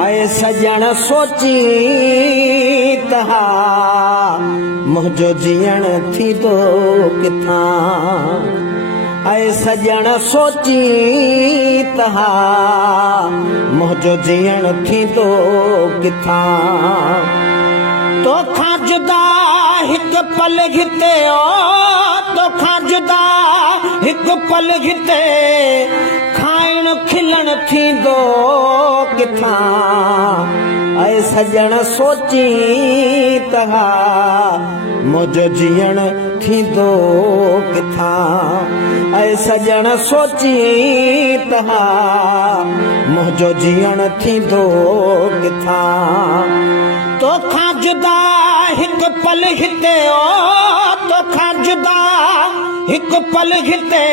ऐं सजण सोची तहा मुंहिंजो जीअण थींदो किथां ऐं सजण सोची तहा मुंहिंजो जीअण थींदो किथां तोखां जुदा हिकु पल घिते तोखां जुदा हिकु पल घिते खाइण खिलण थींदो किथां ऐं सजण सोची तहा मुंहिंजो जीअण थींदो किथां ऐं सजण सोची तहा मुंहिंजो जीअण थींदो किथां तोखां जुदा हिकु पल घिते तोखां जुदा हिकु पल घिते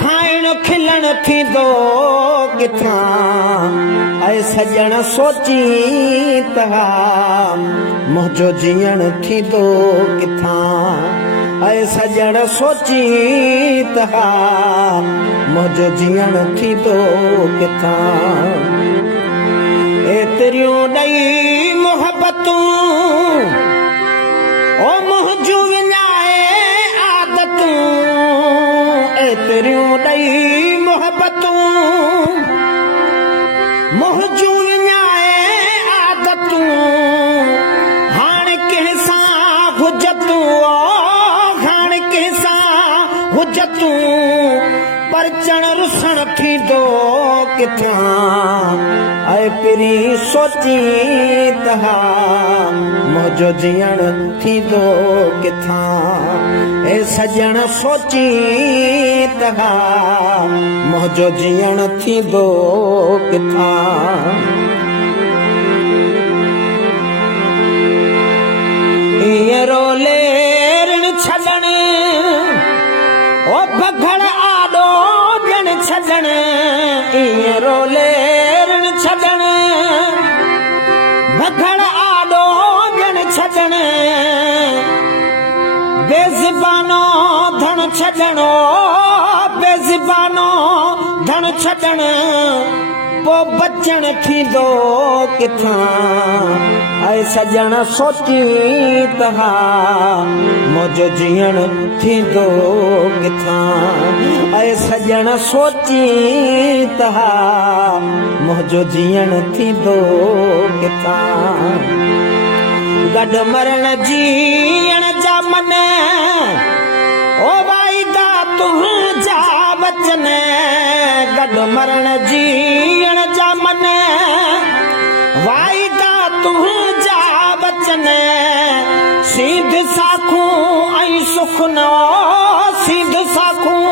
खाइण खिलण थींदो किथां ऐं सजण सोची तहा मुंहिंजो जीअण थींदो किथां ऐं सजण सोची तहा मुंहिंजो जीअण थींदो किथां एतिरियूं ॾई मोहबतूं ओ मुंहिंजूं विञाए आदतूं एतिरियूं ॾई मोहबतूं मुंहिंजूं विञाए आदतूं हाणे कंहिंसां हुजतूं हाणे कंहिंसां हुजतूं परचण रुसण थींदो किथां ऐं पिरी सोची तहा मुंहिंजो जीअण थींदो किथां ऐं सजण सोची तहा मुंहिंजो जीअण थींदो किथां ईअं रोले ऋण छॾण ओ भगड़ आॾो ॼण छॾण ईअं रोले ऋण छॾण भगड़ आॾो ॼण छॾण बेज़बानो धन छॾणो बेज़बानो धन छॾण पोइ बचण थींदो किथां ऐं सजण सोची तहा मुंहिंजो जीअण थींदो किथां ऐं सजण सोची तहा मुंहिंजो जीअण थींदो किथां गॾु मरण जीअण जा मन ओ वाइदा तुंहिंजा वचन गॾु मरण जीअण जा मन वाइदा तुंहिंजा वचन सीध साखूं ऐं सुख न सीध साखूं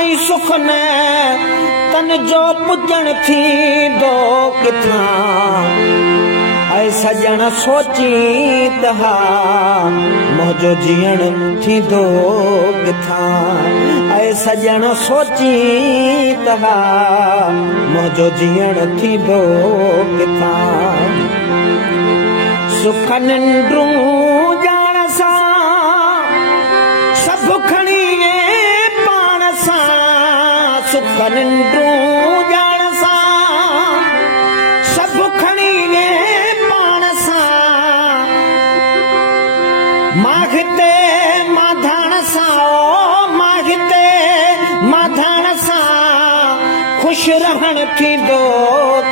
ऐं सुख न तन जो पुॼण थींदो किथां ऐं सजण सोची तहा मुंहिंजो जीअण थींदो किथां ऐं सजण सोची तहा मुंहिंजो जीअण थींदो किथां सुख निंड्रूं ॼाण सां सभु खणी पाण सां सुख निंड्रूं ॼाण सां सभु खणी माघिते माधाण सां माघिते माधाण सां ख़ुशि रहण थींदो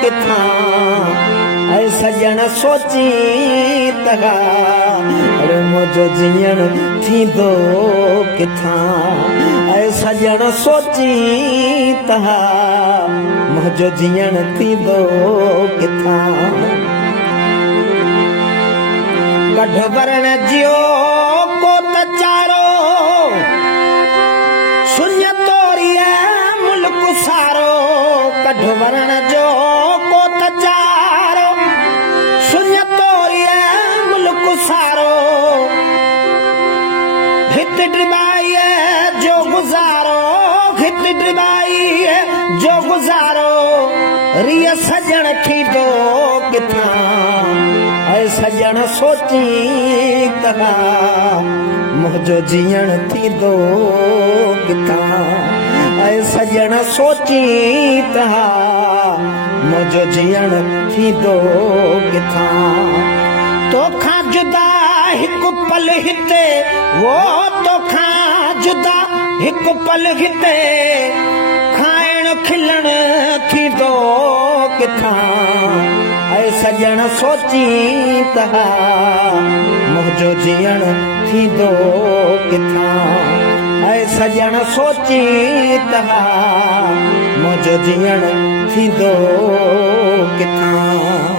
किथां ऐं सजण सोची तहा मुंहिंजो जीअण थींदो किथां ऐं सजण सोची तहा मुंहिंजो जीअण थींदो किथां कढ वरण जियो को त चारो सुञ तोड़िए मुल्क सारो कढ वरण जो को त चारो सुञ तोड़िए मुल्क सारो हित डिबाईअ जो गुज़ारो हित डिबाईअ जो गुज़ारो रिय सजण थींदो किथां ऐं सजण सोची तहा मुंहिंजो जीअण थींदो किथां ऐं सजण सोची तहा मुझो जीअण थींदो किथां तोखां जुदा हिकु पल हिते वो तोखां जुदा हिकु पल हिते खाइण खिलण थींदो किथां ऐं सॼण सोची त मुंहिंजो जीअण थींदो किथां ऐं सॼण सोची त मुंहिंजो जीअण थींदो किथां